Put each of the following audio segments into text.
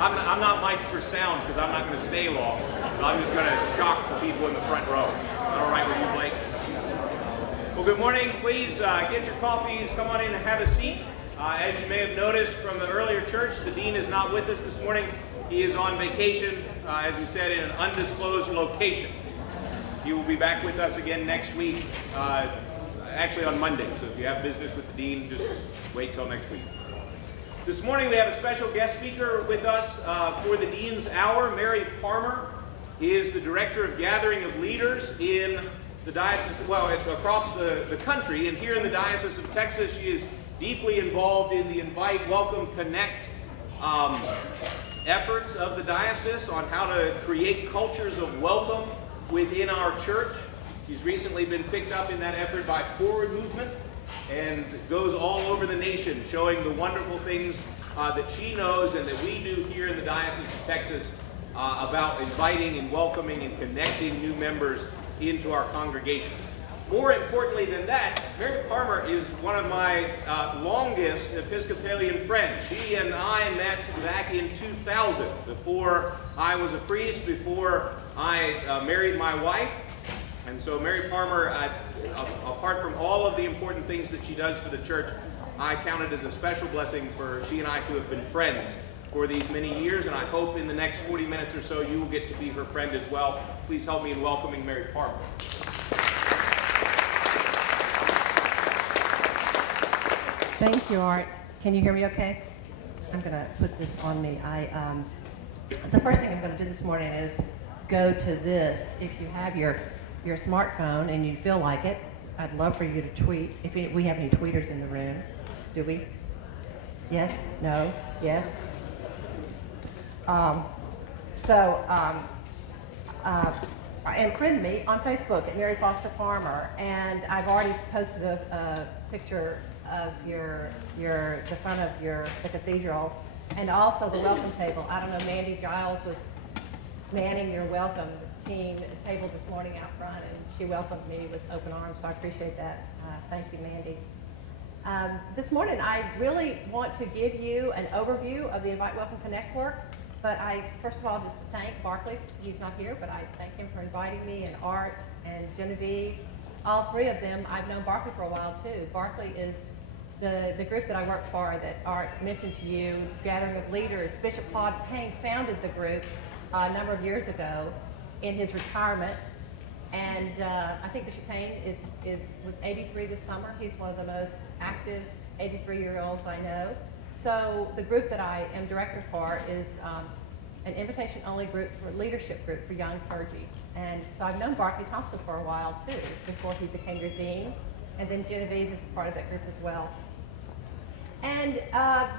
I'm not mic'd for sound because I'm not going to stay long. So I'm just going to shock the people in the front row. All right with you, Blake? Well, good morning. Please get your coffees. Come on in and have a seat. As you may have noticed from the earlier church, the dean is not with us this morning. He is on vacation, as we said, in an undisclosed location. He will be back with us again next week, actually on Monday. So if you have business with the dean, just wait till next week. This morning we have a special guest speaker with us for the Dean's Hour. Mary Parmer is the Director of Gathering of Leaders in the Diocese, well, across the country. And here in the Diocese of Texas, she is deeply involved in the Invite, Welcome, Connect efforts of the diocese on how to create cultures of welcome within our church. She's recently been picked up in that effort by Forward Movement and goes all over the nation showing the wonderful things that she knows and that we do here in the Diocese of Texas about inviting and welcoming and connecting new members into our congregation. More importantly than that, Mary Parmer is one of my longest Episcopalian friends. She and I met back in 2000, before I was a priest, before I married my wife. And so Mary Parmer, apart from all of the important things that she does for the church, I count it as a special blessing for she and I to have been friends for these many years, and I hope in the next 40 minutes or so you will get to be her friend as well. Please help me in welcoming Mary Parmer. Thank you, Art. Can you hear me okay? I'm going to put this on me. The first thing I'm going to do this morning is go to this. If you have your smartphone and you feel like it, I'd love for you to tweet. If we have any tweeters in the room, do we? Yes? No? Yes? And friend me on Facebook at Mary Foster Parmer, and I've already posted a picture of the front of the cathedral, and also the welcome table. I don't know, Mandy Giles was manning your welcome team table this morning out front, and she welcomed me with open arms, so I appreciate that. Thank you, Mandy. This morning, I really want to give you an overview of the Invite, Welcome, Connect work, but first of all, just thank Barclay. He's not here, but I thank him for inviting me, and Art and Genevieve. All three of them, I've known Barclay for a while too. Barclay is the group that I work for that Art mentioned to you, Gathering of Leaders. Bishop Claude Payne founded the group a number of years ago in his retirement, and I think Bishop Payne was 83 this summer. He's one of the most active 83-year-olds I know. So the group that I am director for is an invitation-only group, leadership group for young clergy. And so I've known Barclay Thompson for a while too, before he became your dean, and then Genevieve is part of that group as well. And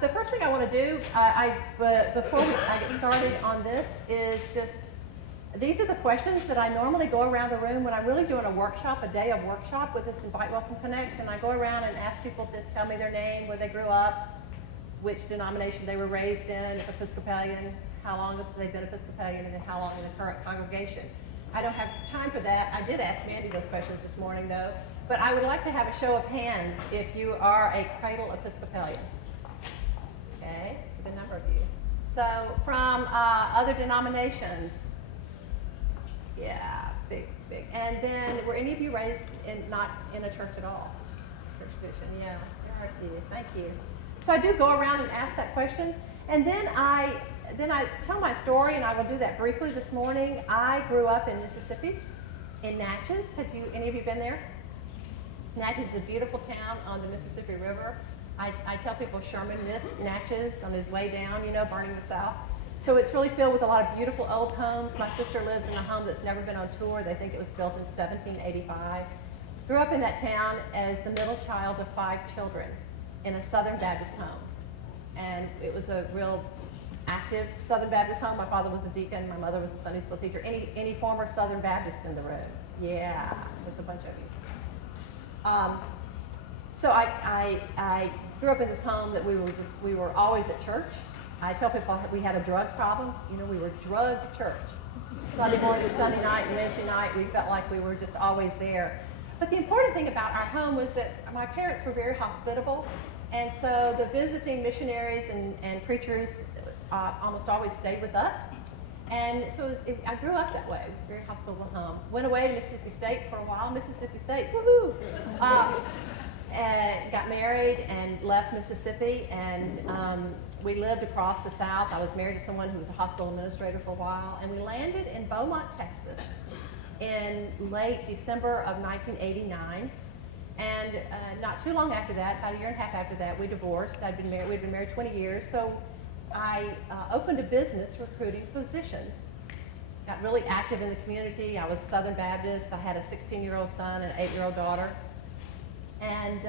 the first thing I want to do, before I get started on this, is just, these are the questions that I normally go around the room when I'm really doing a workshop, a day of workshop with this Invite, Welcome, Connect, and I go around and ask people to tell me their name, where they grew up, which denomination they were raised in, if Episcopalian, how long have they been Episcopalian, and then how long in the current congregation. I don't have time for that. I did ask Mandy those questions this morning, though. But I would like to have a show of hands if you are a cradle Episcopalian. Okay, it's a good number of you. So from other denominations, yeah, big. And then were any of you raised not in a church at all? Church tradition, yeah, there are a few. Thank you. So I do go around and ask that question, and then I tell my story, and I will do that briefly this morning. I grew up in Mississippi, in Natchez. Any of you been there? Natchez is a beautiful town on the Mississippi River. I tell people Sherman missed Natchez on his way down, burning the South. So it's really filled with a lot of beautiful old homes. My sister lives in a home that's never been on tour. They think it was built in 1785. Grew up in that town as the middle child of 5 children in a Southern Baptist home. And it was a real active Southern Baptist home. My father was a deacon. My mother was a Sunday school teacher. Any former Southern Baptist in the room? Yeah, there's a bunch of you. So I grew up in this home that we were always at church. I tell people we had a drug problem. We were drug church. Sunday morning to Sunday night and Wednesday night, we felt like we were just always there. But the important thing about our home was that my parents were very hospitable. And so the visiting missionaries and preachers almost always stayed with us. And so I grew up that way, very hospitable home. Went away to Mississippi State for a while, Mississippi State, woohoo! And got married and left Mississippi, and we lived across the South. I was married to someone who was a hospital administrator for a while, and we landed in Beaumont, Texas in late December of 1989. And not too long after that, about a year and a half after that, we divorced. We'd been married 20 years, so I opened a business recruiting physicians. Got really active in the community. I was Southern Baptist. I had a 16-year-old son and an 8-year-old daughter. And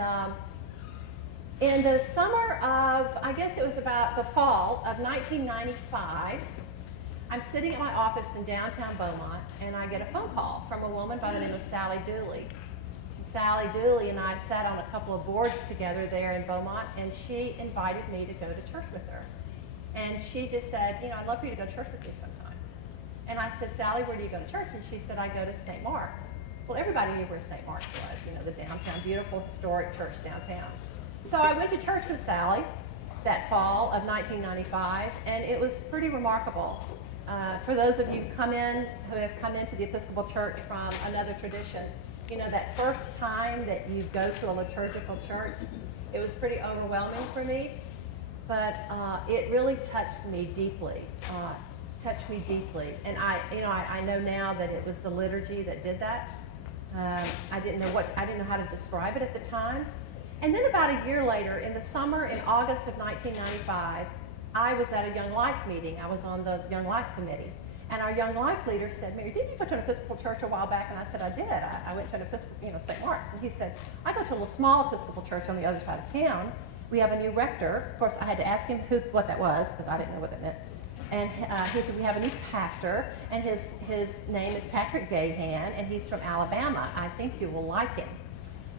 in the summer of, I guess it was about the fall of 1995, I'm sitting at my office in downtown Beaumont, and I get a phone call from a woman by the name of Sally Dooley. Sally Dooley and I sat on a couple of boards together there in Beaumont, and she invited me to go to church with her. And she just said, you know, I'd love for you to go to church with me sometime. And I said, Sally, where do you go to church? And she said, I go to St. Mark's. Well, everybody knew where St. Mark's was, you know, the downtown, beautiful, historic church downtown. So I went to church with Sally that fall of 1995, and it was pretty remarkable. For those of you who have come into the Episcopal Church from another tradition, you know, that first time that you go to a liturgical church, it was pretty overwhelming for me, but it really touched me deeply. And I know now that it was the liturgy that did that. I didn't know how to describe it at the time. And then about a year later, in the summer, in August of 1995, I was at a Young Life meeting. I was on the Young Life committee. And our Young Life leader said, Mary, didn't you go to an Episcopal church a while back? And I said, I did. I went to an Episcopal, St. Mark's. And he said, I go to a little small Episcopal church on the other side of town. We have a new rector. Of course, I had to ask him what that was, because I didn't know what that meant. And he said, we have a new pastor, and his name is Patrick Gahan, and he's from Alabama. I think you will like him.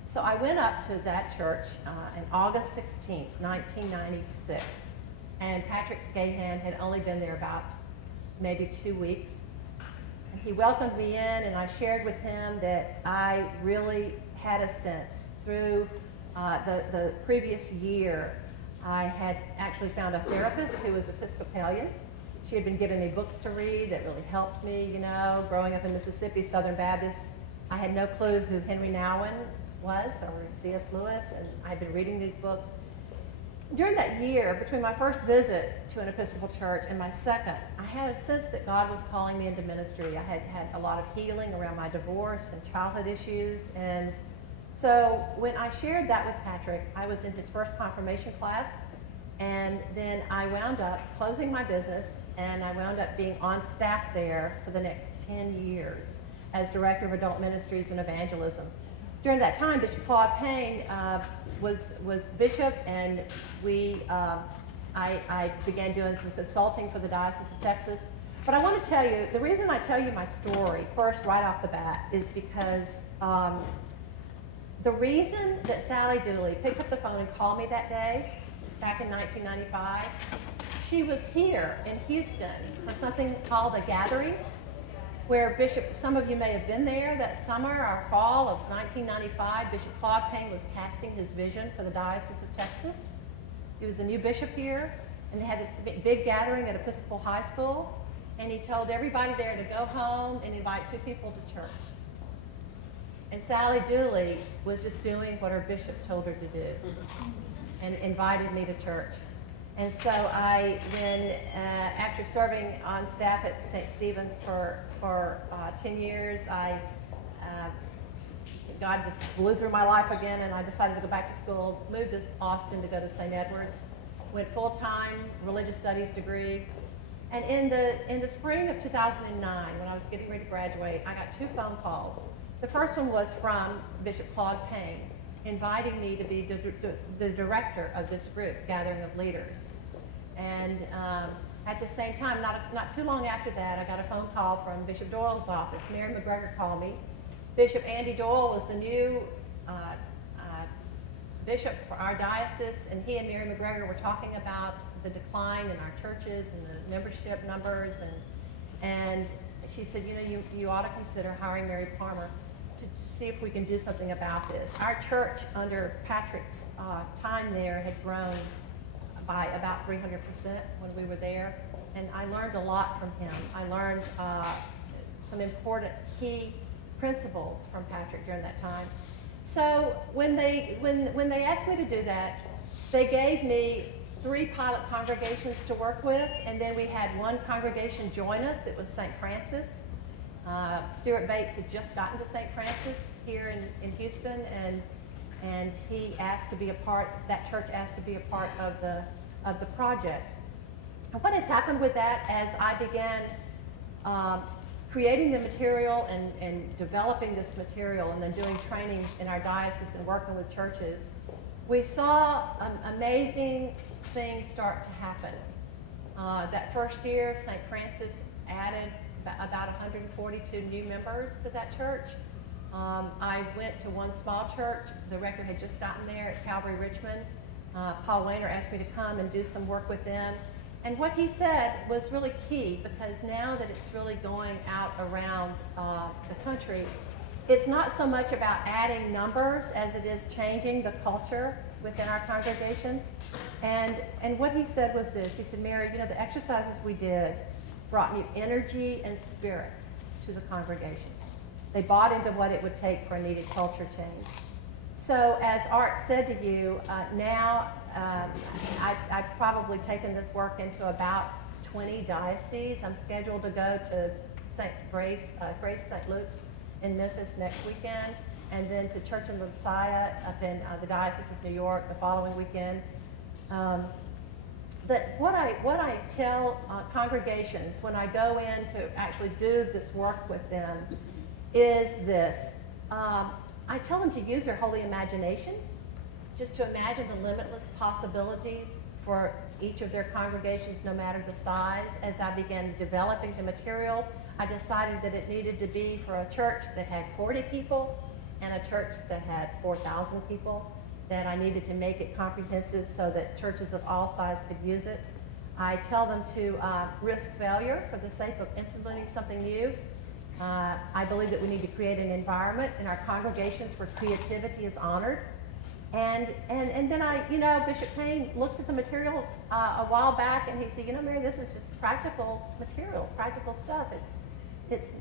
So I went up to that church on August 16th, 1996. And Patrick Gahan had only been there about maybe 2 weeks. And he welcomed me in, and I shared with him that I really had a sense through the previous year. I had actually found a therapist who was Episcopalian. She had been giving me books to read that really helped me, you know, growing up in Mississippi, Southern Baptist. I had no clue who Henry Nouwen was or C.S. Lewis, and I'd been reading these books. During that year, between my first visit to an Episcopal church and my second, I had a sense that God was calling me into ministry. I had had a lot of healing around my divorce and childhood issues. And so when I shared that with Patrick, I was in his first confirmation class. And then I wound up closing my business, and I wound up being on staff there for the next 10 years as Director of Adult Ministries and Evangelism. During that time, Bishop Claude Payne was bishop, and I began doing some consulting for the Diocese of Texas. But I want to tell you, the reason I tell you my story first right off the bat is because the reason that Sally Dooley picked up the phone and called me that day, back in 1995, she was here in Houston for something called a gathering, where some of you may have been there that summer or fall of 1995. Bishop Claude Payne was casting his vision for the Diocese of Texas. He was the new bishop here, and they had this big gathering at Episcopal High School, and he told everybody there to go home and invite 2 people to church. And Sally Dooley was just doing what her bishop told her to do and invited me to church. And so I then, after serving on staff at St. Stephen's for 10 years, God just blew through my life again, and I decided to go back to school, moved to Austin to go to St. Edward's, went full-time religious studies degree. And in the spring of 2009, when I was getting ready to graduate, I got 2 phone calls. The first one was from Bishop Claude Payne, inviting me to be the director of this group, Gathering of Leaders. And at the same time, not too long after that, I got a phone call from Bishop Doyle's office. Mary McGregor called me. Bishop Andy Doyle was the new bishop for our diocese, and he and Mary McGregor were talking about the decline in our churches and the membership numbers. And she said, you know, you ought to consider hiring Mary Parmer to see if we can do something about this. Our church, under Patrick's time there, had grown by about 300% when we were there, and I learned a lot from him. I learned some important key principles from Patrick during that time. So when they asked me to do that, they gave me 3 pilot congregations to work with, and then we had one congregation join us. It was St. Francis. Stuart Bates had just gotten to St. Francis here in Houston, and he asked to be a part, that church asked to be a part of the project. And what has happened with that, as I began creating the material and developing this material and then doing training in our diocese and working with churches, we saw amazing things start to happen. That first year, St. Francis added about 142 new members to that church. I went to one small church. The rector had just gotten there at Calvary Richmond. Paul Wayner asked me to come and do some work with them. And what he said was really key, because now that it's really going out around the country, it's not so much about adding numbers as it is changing the culture within our congregations. And what he said was this. He said, Mary, you know, the exercises we did brought new energy and spirit to the congregation. They bought into what it would take for a needed culture change. So as Art said to you, now I've probably taken this work into about 20 dioceses. I'm scheduled to go to Grace St. Luke's in Memphis next weekend, and then to Church of the Messiah up in the Diocese of New York the following weekend. But what I tell congregations when I go in to actually do this work with them is this. I tell them to use their holy imagination, just to imagine the limitless possibilities for each of their congregations, no matter the size. As I began developing the material, I decided that it needed to be for a church that had 40 people and a church that had 4,000 people, that I needed to make it comprehensive so that churches of all sizes could use it. I tell them to risk failure for the sake of implementing something new. I believe that we need to create an environment in our congregations where creativity is honored. And then Bishop Payne looked at the material a while back, and he said, you know, Mary, this is just practical material, practical stuff. It's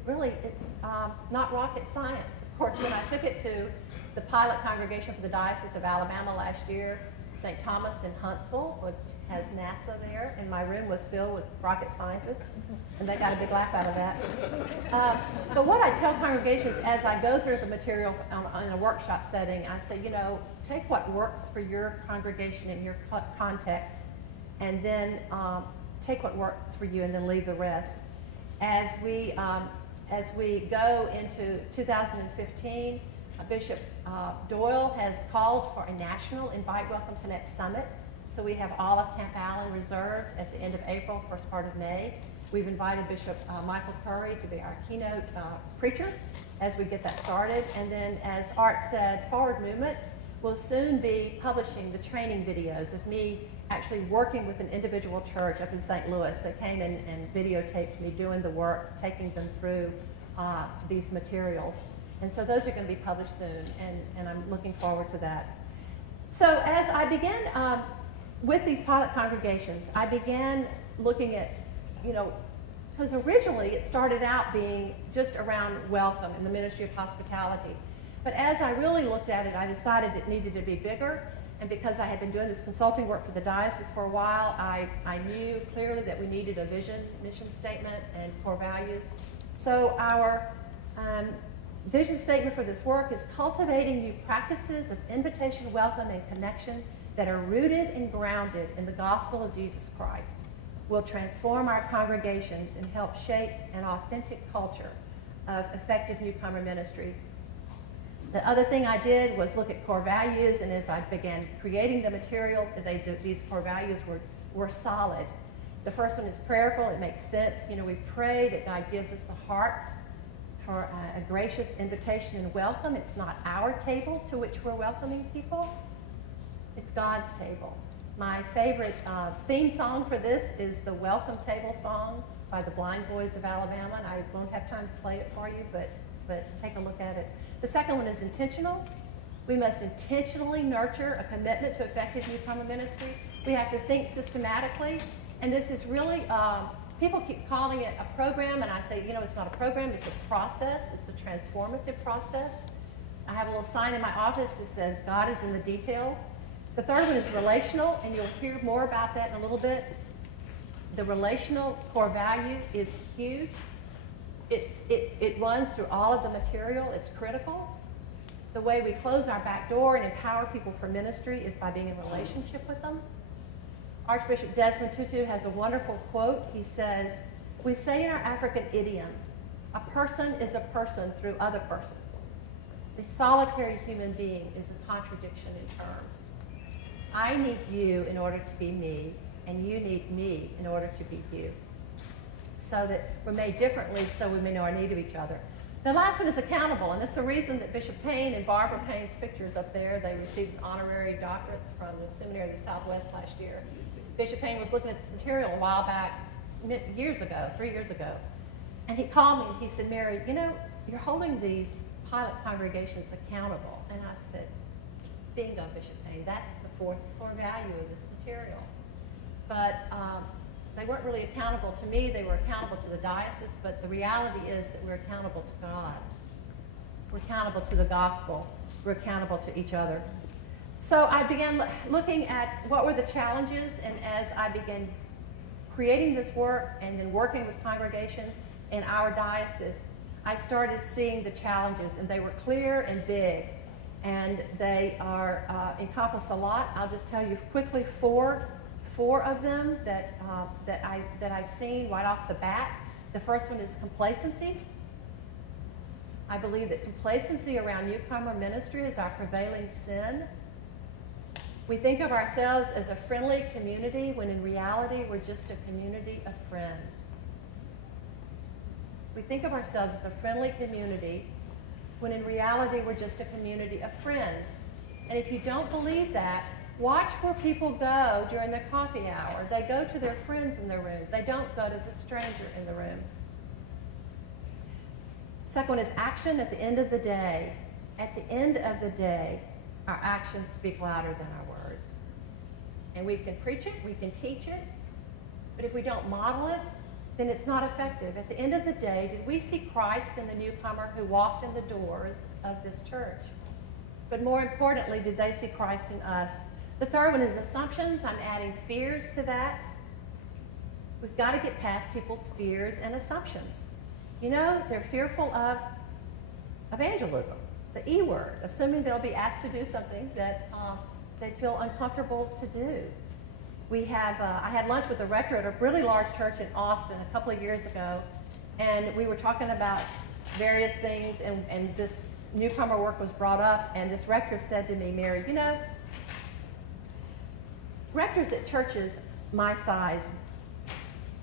not rocket science. Of course, when I took it to the pilot congregation for the Diocese of Alabama last year, St. Thomas in Huntsville, which has NASA there, and my room was filled with rocket scientists, and they got a big laugh out of that. But what I tell congregations as I go through the material in a workshop setting, I say, you know, take what works for your congregation and your context, and then take what works for you, and then leave the rest. As we go into 2015, Bishop Doyle has called for a national Invite, Welcome, Connect Summit. So we have all of Camp Allen reserved at the end of April, first part of May. We've invited Bishop Michael Curry to be our keynote preacher as we get that started. And then, as Art said, Forward Movement will soon be publishing the training videos of me actually working with an individual church up in St. Louis. They came in and videotaped me doing the work, taking them through these materials. And so those are going to be published soon, and I'm looking forward to that. So as I began with these pilot congregations, I began looking at, you know, because originally it started out being just around welcome and the ministry of hospitality. But as I really looked at it, I decided it needed to be bigger. And because I had been doing this consulting work for the diocese for a while, I knew clearly that we needed a vision, mission statement, and core values. So our vision statement for this work is cultivating new practices of invitation, welcome, and connection that are rooted and grounded in the gospel of Jesus Christ. Will transform our congregations and help shape an authentic culture of effective newcomer ministry. The other thing I did was look at core values, and as I began creating the material, these core values were solid. The first one is prayerful. It makes sense. You know, we pray that God gives us the hearts for a gracious invitation and welcome. It's not our table to which we're welcoming people. It's God's table. My favorite theme song for this is the Welcome Table song by the Blind Boys of Alabama, and I won't have time to play it for you, but take a look at it. The second one is intentional. We must intentionally nurture a commitment to effective newcomer ministry. We have to think systematically. And this is really, people keep calling it a program, and I say, you know, it's not a program, it's a process. It's a transformative process. I have a little sign in my office that says, God is in the details. The third one is relational, and you'll hear more about that in a little bit. The relational core value is huge. It runs through all of the material. It's critical. The way we close our back door and empower people for ministry is by being in relationship with them. Archbishop Desmond Tutu has a wonderful quote. He says, we say in our African idiom, a person is a person through other persons. The solitary human being is a contradiction in terms. I need you in order to be me, and you need me in order to be you. So that we're made differently so we may know our need of each other. The last one is accountable, and it's the reason that Bishop Payne and Barbara Payne's pictures up there, they received honorary doctorates from the Seminary of the Southwest last year. Bishop Payne was looking at this material a while back, years ago, 3 years ago, and he called me and he said, Mary, you know, you're holding these pilot congregations accountable. And I said, bingo, Bishop Payne, that's the core value of this material. But they weren't really accountable to me, they were accountable to the diocese, but the reality is that we're accountable to God. We're accountable to the gospel. We're accountable to each other. So I began looking at what were the challenges, and as I began creating this work and then working with congregations in our diocese, I started seeing the challenges, and they were clear and big, and they are encompass a lot. I'll just tell you quickly four of them that I've seen right off the bat. The first one is complacency. I believe that complacency around newcomer ministry is our prevailing sin. We think of ourselves as a friendly community when in reality we're just a community of friends. We think of ourselves as a friendly community when in reality we're just a community of friends. And if you don't believe that, watch where people go during their coffee hour. They go to their friends in their room. They don't go to the stranger in the room. Second one is action at the end of the day. At the end of the day, our actions speak louder than our words. And we can preach it, we can teach it, but if we don't model it, then it's not effective. At the end of the day, did we see Christ in the newcomer who walked in the doors of this church? But more importantly, did they see Christ in us? The third one is assumptions. I'm adding fears to that. We've got to get past people's fears and assumptions. You know, they're fearful of evangelism, the E word, assuming they'll be asked to do something that they feel uncomfortable to do. We have, I had lunch with the rector at a really large church in Austin a couple of years ago, and we were talking about various things, and this newcomer work was brought up, and this rector said to me, Mary, you know, rectors at churches my size,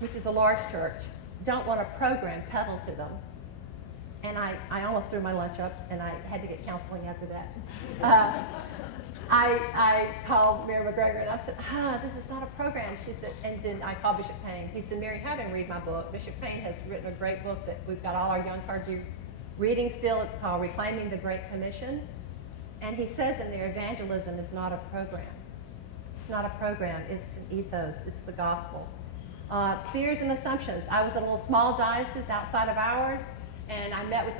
which is a large church, don't want a program peddled to them. And I almost threw my lunch up, and I had to get counseling after that. I called Mary McGregor, and I said, this is not a program. She said, and then I called Bishop Payne. He said, Mary, have him read my book. Bishop Payne has written a great book that we've got all our young clergy reading still. It's called Reclaiming the Great Commission. And he says in there, evangelism is not a program. It's not a program. It's an ethos. It's the gospel. Fears and assumptions. I was in a little small diocese outside of ours, and I met with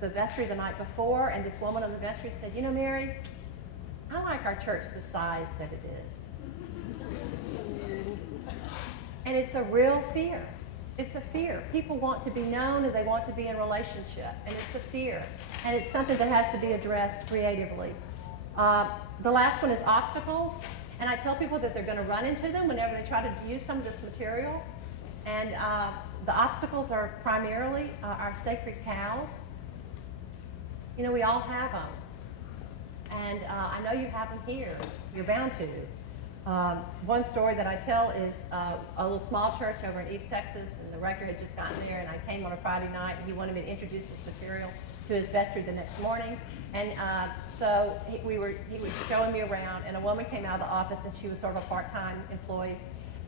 the vestry the night before, and this woman in the vestry said, you know, Mary, I like our church the size that it is. And it's a real fear. It's a fear. People want to be known, and they want to be in relationship, and it's a fear. And it's something that has to be addressed creatively. The last one is obstacles. And I tell people that they're going to run into them whenever they try to use some of this material. And the obstacles are primarily our sacred cows. You know, we all have them. And I know you have them here. You're bound to. One story that I tell is a little small church over in East Texas, and the rector had just gotten there, and I came on a Friday night, and he wanted me to introduce this material to his vestry the next morning. And so he was showing me around, and a woman came out of the office, and she was sort of a part-time employee.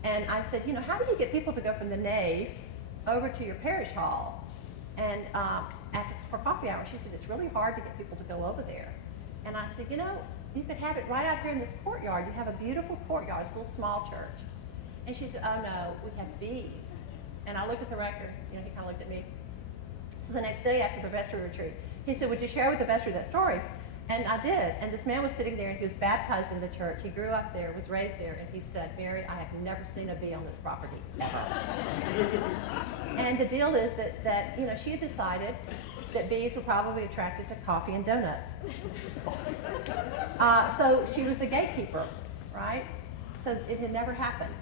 And I said, you know, how do you get people to go from the nave over to your parish hall and for coffee hour? She said, it's really hard to get people to go over there. And I said, you know, you could have it right out here in this courtyard. You have a beautiful courtyard. It's a little small church. And she said, oh no, we have bees. And I looked at the rector, you know, he kind of looked at me. So the next day after the vestry retreat, he said, would you share with the vestry that story? And I did. And this man was sitting there, and he was baptized in the church. He grew up there, was raised there, and he said, Mary, I have never seen a bee on this property, ever. And the deal is that you know, she had decided that bees were probably attracted to coffee and donuts. So she was the gatekeeper, right? So it had never happened.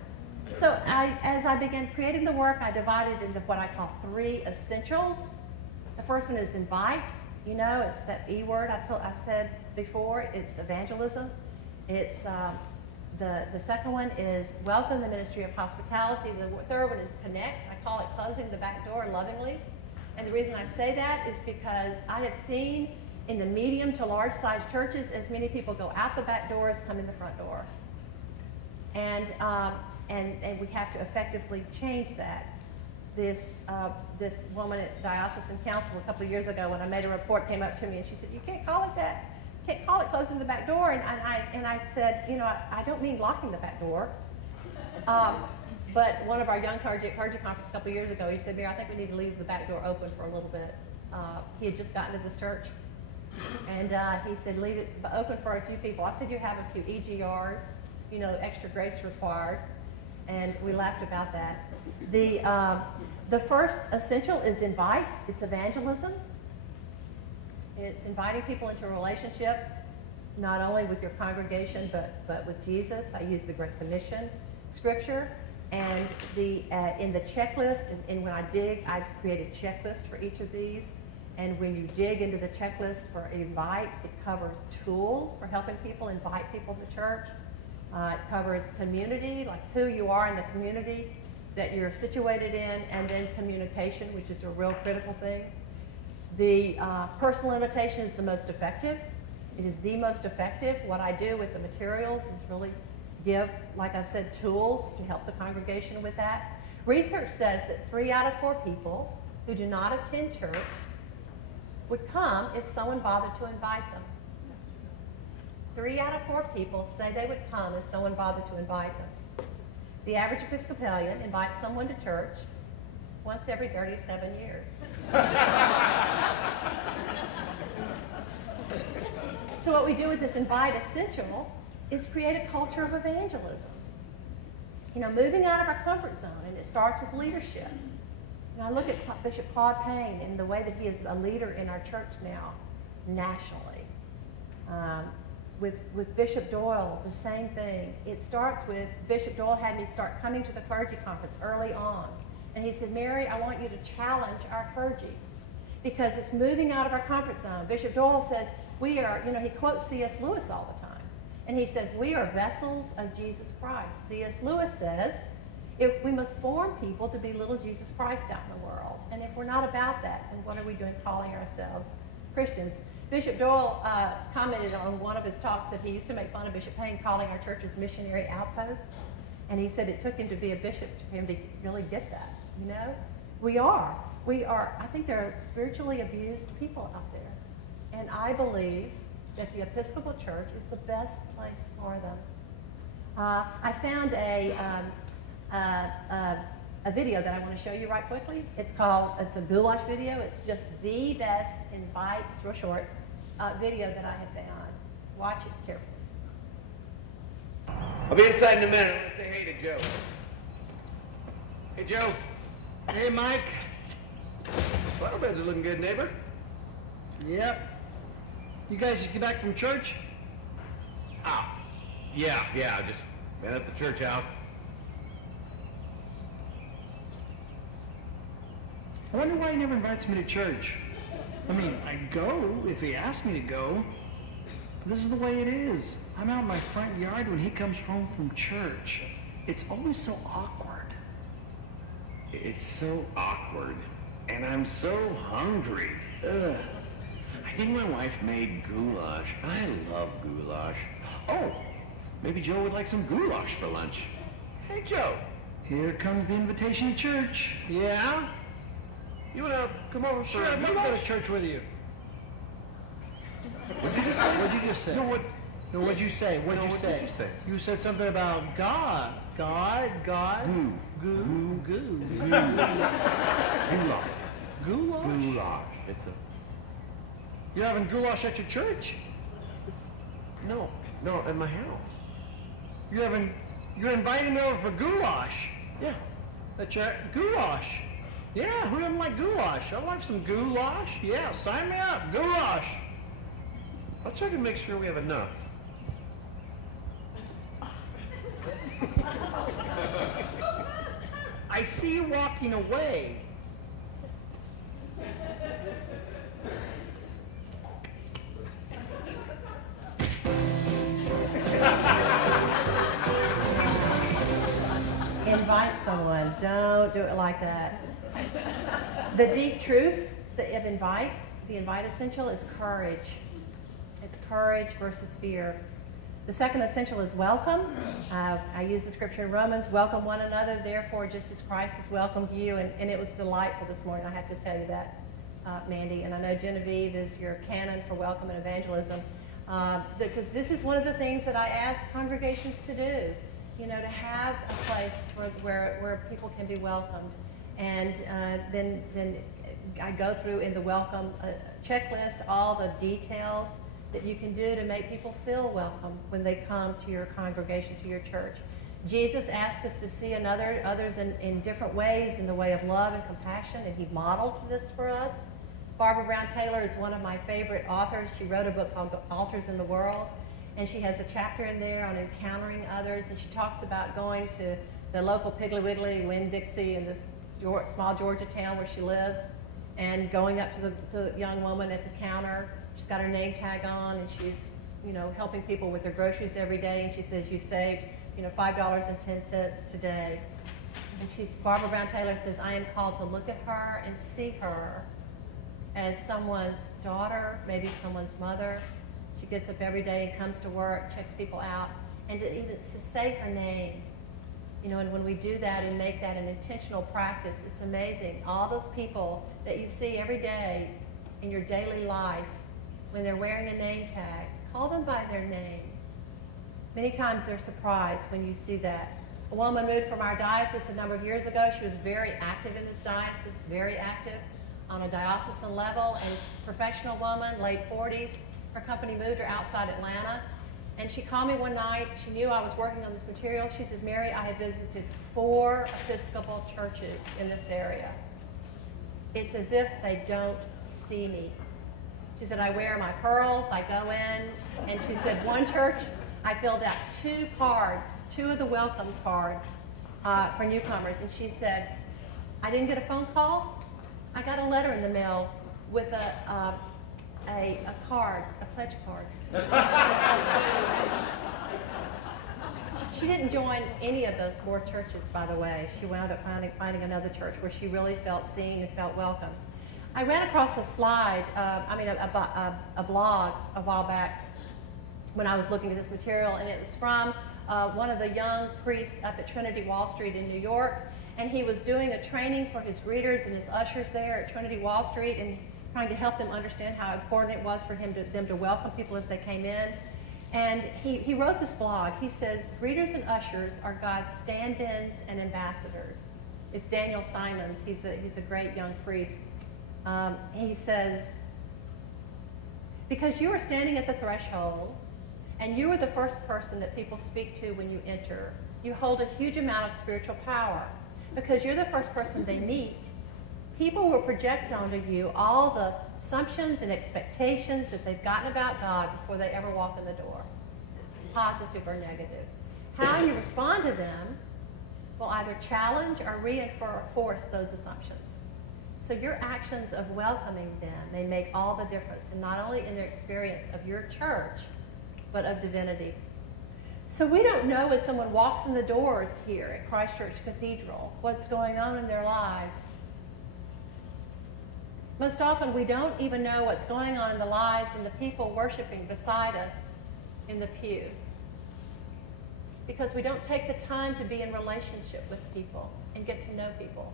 So as I began creating the work, I divided into what I call 3 essentials. The first one is invite. You know, it's that E word I said before. It's evangelism. It's the second one is welcome, the ministry of hospitality. The third one is connect. I call it closing the back door lovingly. And the reason I say that is because I have seen in the medium to large size churches as many people go out the back door as come in the front door. And we have to effectively change that. This woman at Diocesan Council a couple of years ago, when I made a report, came up to me and she said, you can't call it that. You can't call it closing the back door. And I said, you know, I don't mean locking the back door. But one of our young clergy conference a couple of years ago, he said, Mary, I think we need to leave the back door open for a little bit. He had just gotten to this church. And he said, leave it open for a few people. I said, you have a few EGRs, you know, extra grace required. And we laughed about that. The first essential is invite. It's evangelism. It's inviting people into a relationship, not only with your congregation, but with Jesus. I use the Great Commission scripture. And in the checklist, and when I dig, I've created checklists for each of these. And when you dig into the checklist for invite, it covers tools for helping people invite people to church. It covers community, like who you are in the community that you're situated in, and then communication, which is a real critical thing. The personal invitation is the most effective. It is the most effective. What I do with the materials is really give, like I said, tools to help the congregation with that. Research says that 3 out of 4 people who do not attend church would come if someone bothered to invite them. 3 out of 4 people say they would come if someone bothered to invite them. The average Episcopalian invites someone to church once every 37 years. So what we do with this invite essential is create a culture of evangelism. You know, moving out of our comfort zone, and it starts with leadership. And I look at Bishop Claude Payne and the way that he is a leader in our church now, nationally. With Bishop Doyle, the same thing. It starts with, Bishop Doyle had me start coming to the clergy conference early on. And he said, Mary, I want you to challenge our clergy because it's moving out of our comfort zone. Bishop Doyle says, we are, you know, he quotes C.S. Lewis all the time. And he says, we are vessels of Jesus Christ. C.S. Lewis says, if we must form people to be little Jesus Christ out in the world. And if we're not about that, then what are we doing calling ourselves Christians? Bishop Doyle commented on one of his talks that he used to make fun of Bishop Payne calling our churches missionary outposts. And he said it took him to be a bishop for him to really get that, you know? We are. I think there are spiritually abused people out there. And I believe that the Episcopal Church is the best place for them. I found a video that I want to show you right quickly. It's a goulash video. It's just the best invite, it's real short, video that I have found. Watch it carefully. I'll be inside in a minute. I'm going to say hey to Joe. Hey, Joe. Hey, Mike. Flower beds are looking good, neighbor. Yep. You guys just get back from church? Oh, yeah, just been at the church house. I wonder why he never invites me to church. I mean, I'd go if he asked me to go. But this is the way it is. I'm out in my front yard when he comes home from church. It's always so awkward. It's so awkward. And I'm so hungry. Ugh. I think my wife made goulash. I love goulash. Oh, maybe Joe would like some goulash for lunch. Hey, Joe. Here comes the invitation to church. Yeah? You wanna come over for Sure, I'd love to go to church with you. What'd you just say? What'd you just say? No, what? No, what'd you say? What'd you what say? did you say? You said something about God. God. Goo. Goo. Goo. Goulash. Goulash? Goulash. It's a... You're having goulash at your church? No, at my house. You're inviting me over for goulash? Yeah. At your goulash? Yeah, who doesn't like goulash? I like some goulash. Yeah, sign me up. Goulash. I'll check and make sure we have enough. I see you walking away. Invite someone. Don't do it like that. The deep truth of invite, the invite essential, is courage. It's courage versus fear. The second essential is welcome. I use the scripture in Romans, welcome one another, therefore, just as Christ has welcomed you. And it was delightful this morning, I have to tell you that, Mandy. And I know Genevieve is your canon for welcome and evangelism. Because this is one of the things that I ask congregations to do, to have a place where people can be welcomed. And then I go through in the welcome checklist all the details that you can do to make people feel welcome when they come to your congregation, to your church. Jesus asked us to see others in different ways, in the way of love and compassion, and he modeled this for us. Barbara Brown Taylor is one of my favorite authors. She wrote a book called Altars in the World, and she has a chapter in there on encountering others, and she talks about going to the local Piggly Wiggly, Winn-Dixie, in this small Georgia town where she lives, and going up to the young woman at the counter. She's got her name tag on, and she's, helping people with their groceries every day, and she says, you saved, $5.10 today. And Barbara Brown Taylor says, I am called to look at her and see her as someone's daughter, maybe someone's mother. She gets up every day and comes to work, checks people out, and to say her name. And when we do that and make that an intentional practice, it's amazing. All those people that you see every day in your daily life, when they're wearing a name tag, call them by their name. Many times they're surprised when you see that. A woman moved from our diocese a number of years ago. She was very active in this diocese, very active on a diocesan level, and professional woman, late 40s. Her company moved her outside Atlanta. And she called me one night. She knew I was working on this material. She says, Mary, I have visited 4 Episcopal churches in this area. It's as if they don't see me. She said, I wear my pearls, I go in. And she said, one church, I filled out 2 cards, 2 of the welcome cards for newcomers. And she said, I didn't get a phone call. I got a letter in the mail with a card, a pledge card. She didn't join any of those 4 churches, by the way. She wound up finding another church where she really felt seen and felt welcome. I ran across a slide, a blog a while back when I was looking at this material, and it was from one of the young priests up at Trinity Wall Street in New York, and he was doing a training for his greeters and his ushers there at Trinity Wall Street, and trying to help them understand how important it was for them to welcome people as they came in. And he wrote this blog. He says, greeters and ushers are God's stand-ins and ambassadors. It's Daniel Simons. He's a great young priest. He says, because you are standing at the threshold, and you are the first person that people speak to when you enter, you hold a huge amount of spiritual power. Because you're the first person they meet, people will project onto you all the assumptions and expectations that they've gotten about God before they ever walk in the door, positive or negative. How you respond to them will either challenge or reinforce those assumptions. So your actions of welcoming them, they make all the difference, and not only in their experience of your church, but of divinity. So we don't know when someone walks in the doors here at Christ Church Cathedral, what's going on in their lives. Most often we don't even know what's going on in the lives and the people worshiping beside us in the pew, because we don't take the time to be in relationship with people and get to know people.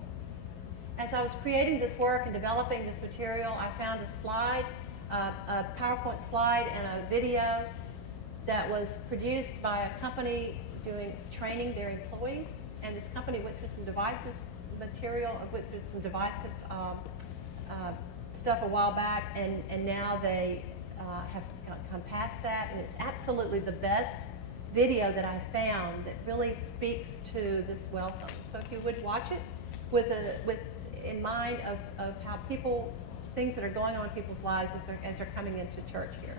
As I was creating this work and developing this material, I found a slide a PowerPoint slide and a video that was produced by a company training their employees. And this company went through some divisive stuff a while back, and now they have come past that, and it's absolutely the best video that I found that really speaks to this welcome. So if you would watch it with in mind of how things that are going on in people's lives as they're coming into church here.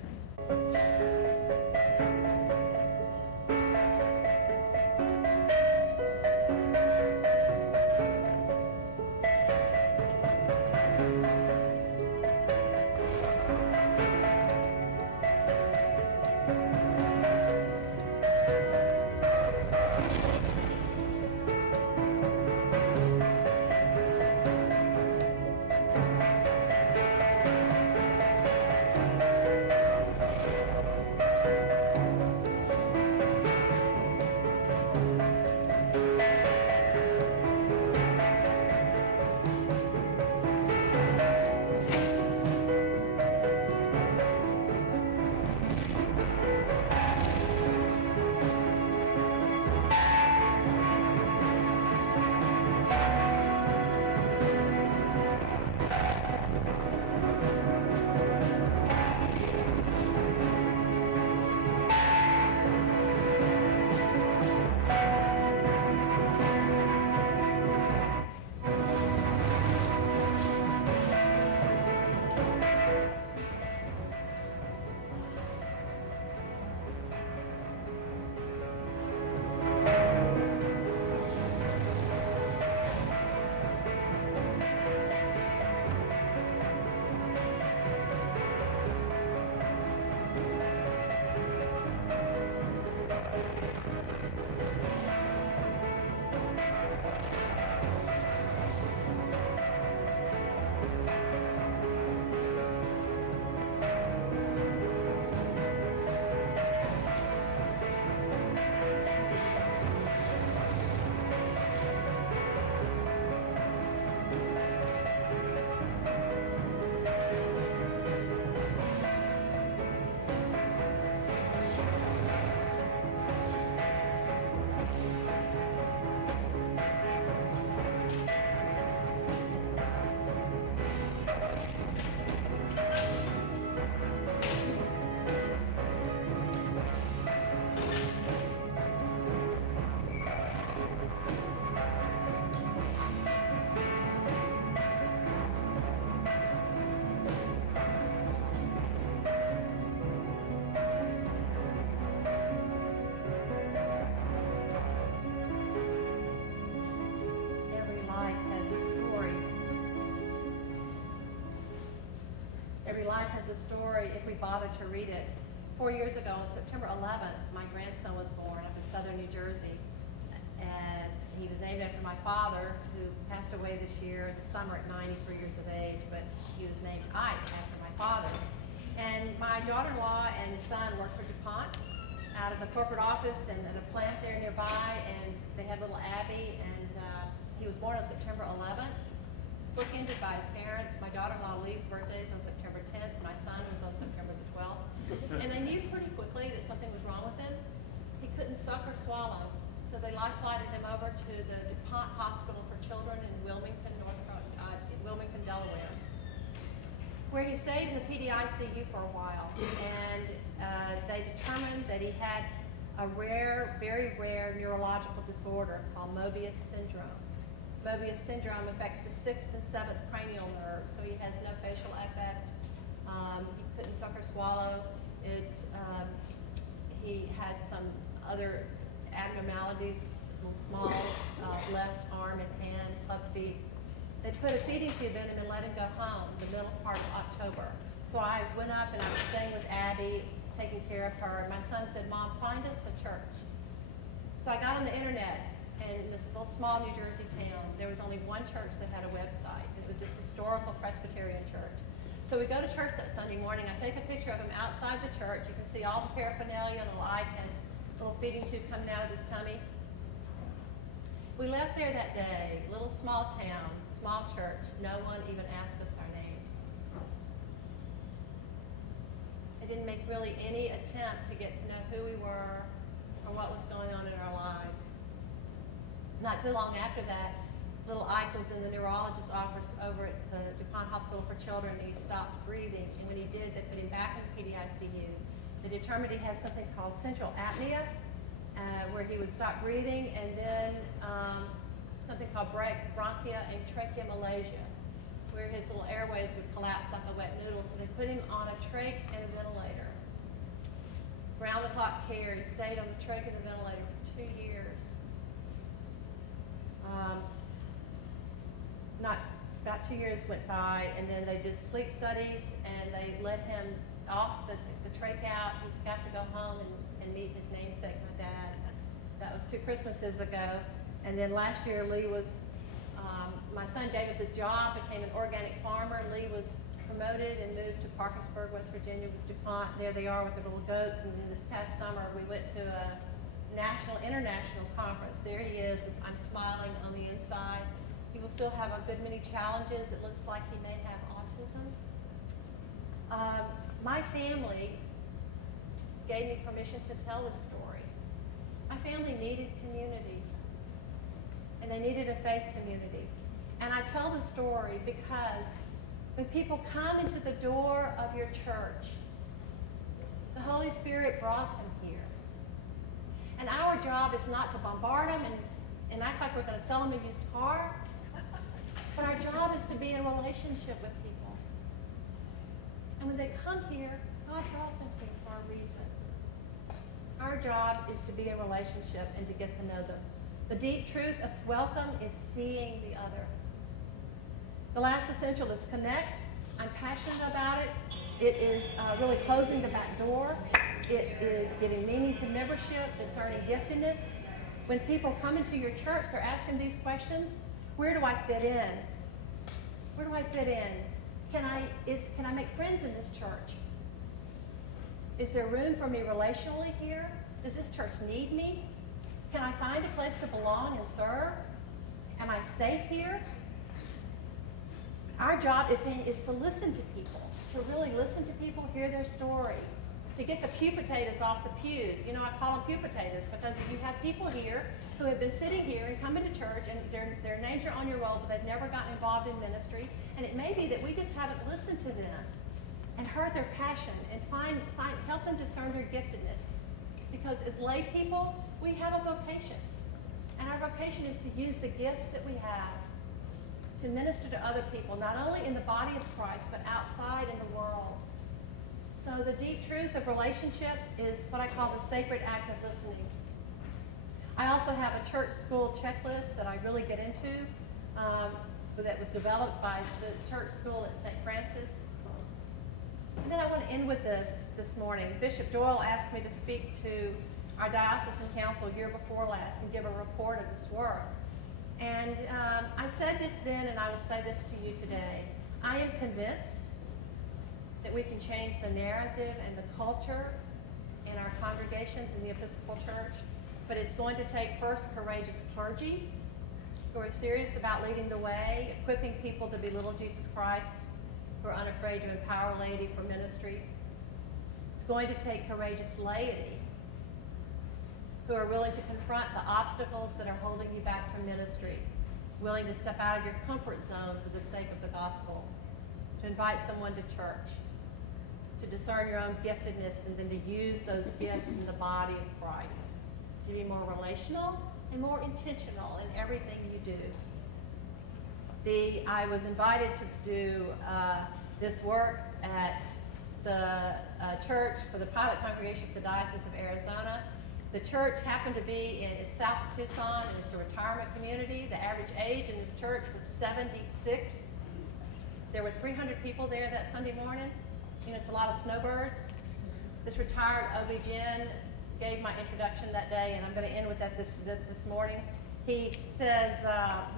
Life has a story if we bother to read it. 4 years ago, on September 11th, my grandson was born up in southern New Jersey. And he was named after my father, who passed away this year in the summer at 93 years of age, but he was named Ike after my father. And my daughter-in-law and son worked for DuPont out of the corporate office and at a plant there nearby, and they had little Abby, and he was born on September 11th. Bookended by his parents. My daughter-in-law Lee's birthday is on September 10th. My son was on September the 12th. And they knew pretty quickly that something was wrong with him. He couldn't suck or swallow. So they life-flighted him over to the DuPont Hospital for Children in Wilmington, Delaware, where he stayed in the PDICU for a while. And they determined that he had a rare, very rare neurological disorder called Mobius syndrome. Mobius syndrome affects the 6th and 7th cranial nerves, so he has no facial affect. He couldn't suck or swallow. He had some other abnormalities, little small left arm and hand, clubbed feet. They put a feeding tube in him and let him go home the middle part of October. So I went up and I was staying with Abby, taking care of her, and my son said, "Mom, find us a church." So I got on the internet. And in this little small New Jersey town, there was only one church that had a website. It was this historical Presbyterian church. So we go to church that Sunday morning. I take a picture of him outside the church. You can see all the paraphernalia. Little Ike has a little feeding tube coming out of his tummy. We left there that day, little small town, small church. No one even asked us our names. They didn't make really any attempt to get to know who we were or what was going on in our lives. Not too long after that, little Ike was in the neurologist's office over at the DuPont Hospital for Children, and he stopped breathing. And when he did, they put him back in the PDICU. They determined he had something called central apnea, where he would stop breathing, and then something called bronchia and tracheomalacia, where his little airways would collapse like a wet noodle. So they put him on a trach and a ventilator. Round-the-clock care. He stayed on the trach and the ventilator for 2 years. About 2 years went by, and then they did sleep studies, and they let him off the trach out. He got to go home and meet his namesake, my dad. That was 2 Christmases ago. And then last year, Lee was, my son gave up his job, became an organic farmer. Lee was promoted and moved to Parkersburg, West Virginia with DuPont. There they are with their little goats. And then this past summer, we went to a international conference. There he is. I'm smiling on the inside. He will still have a good many challenges. It looks like he may have autism. My family gave me permission to tell this story. My family needed community, and they needed a faith community. And I tell the story because when people come into the door of your church, the Holy Spirit brought them here. And our job is not to bombard them and act like we're going to sell them a used car. But our job is to be in relationship with people. And when they come here, God brought them here for a reason. Our job is to be in relationship and to get to know them. The deep truth of welcome is seeing the other. The last essential is connect. I'm passionate about it. It is really closing the back door. It is giving meaning to membership, discerning giftedness. When people come into your church, they're asking these questions. Where do I fit in? Where do I fit in? Can I make friends in this church? Is there room for me relationally here? Does this church need me? Can I find a place to belong and serve? Am I safe here? Our job is to listen to people, to really listen to people, hear their story, to get the pew potatoes off the pews. You know, I call them pew potatoes because you have people here who have been sitting here and coming to church, and their names are on your roll, but they've never gotten involved in ministry. And it may be that we just haven't listened to them and heard their passion and help them discern their giftedness. Because as lay people, we have a vocation. And our vocation is to use the gifts that we have to minister to other people, not only in the body of Christ, but outside in the world. So the deep truth of relationship is what I call the sacred act of listening. I also have a church school checklist that I really get into that was developed by the church school at St. Francis. And then I want to end with this morning. Bishop Doyle asked me to speak to our diocesan council year before last and give a report of this work. And I said this then, and I will say this to you today. I am convinced that we can change the narrative and the culture in our congregations in the Episcopal Church, but it's going to take first courageous clergy who are serious about leading the way, equipping people to be little Jesus Christ, who are unafraid to empower laity for ministry. It's going to take courageous laity who are willing to confront the obstacles that are holding you back from ministry, willing to step out of your comfort zone for the sake of the gospel, to invite someone to church, to discern your own giftedness, and then to use those gifts in the body of Christ, to be more relational and more intentional in everything you do. I was invited to do this work at the church for the pilot congregation for the Diocese of Arizona. The church happened to be in south of Tucson, and it's a retirement community. The average age in this church was 76. There were 300 people there that Sunday morning. You know, it's a lot of snowbirds. This retired OB-GYN gave my introduction that day, and I'm going to end with that this morning. He says,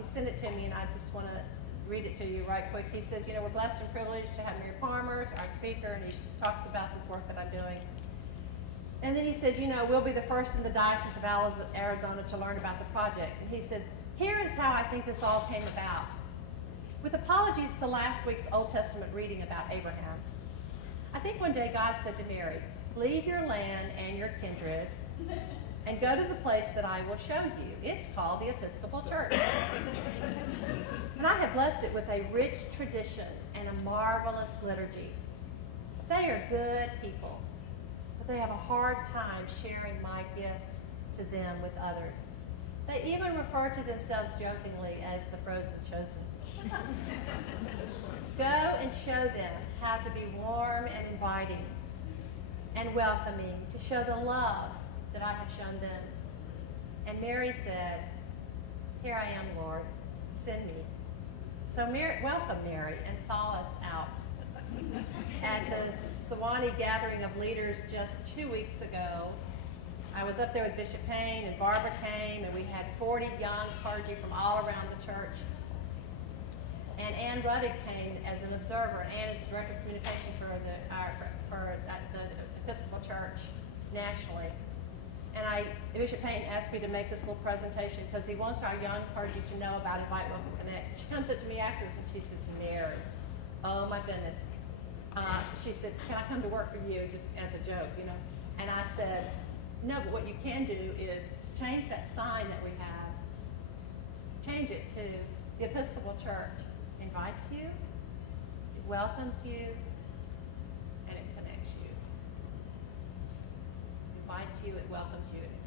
he sent it to me, and I just want to read it to you right quick. He says, you know, we're blessed and privileged to have Mary Parmer, our speaker, and he talks about this work that I'm doing. And then he says, you know, we'll be the first in the Diocese of Arizona to learn about the project. And he said, here is how I think this all came about. With apologies to last week's Old Testament reading about Abraham, I think one day God said to Mary, leave your land and your kindred and go to the place that I will show you. It's called the Episcopal Church. And I have blessed it with a rich tradition and a marvelous liturgy. They are good people, but they have a hard time sharing my gifts to them with others. They even refer to themselves jokingly as the frozen chosen. Go and show them how to be warm and inviting and welcoming, to show the love that I have shown them. And Mary said, here I am, Lord, send me. So welcome, Mary, and thaw us out. At the Sewanee gathering of leaders just 2 weeks ago, I was up there with Bishop Payne, and Barbara came, and we had 40 young clergy from all around the church. And Ann Ruddick came as an observer. Ann is the Director of Communication for the Episcopal Church nationally. And Bishop Payne asked me to make this little presentation because he wants our young clergy to know about Invite, Welcome, Connect. She comes up to me afterwards and she says, Mary, oh my goodness. She said, can I come to work for you, just as a joke, you know? And I said, no, but what you can do is change that sign that we have, change it to the Episcopal Church invites you, it welcomes you, and it connects you. It invites you, it welcomes you, and it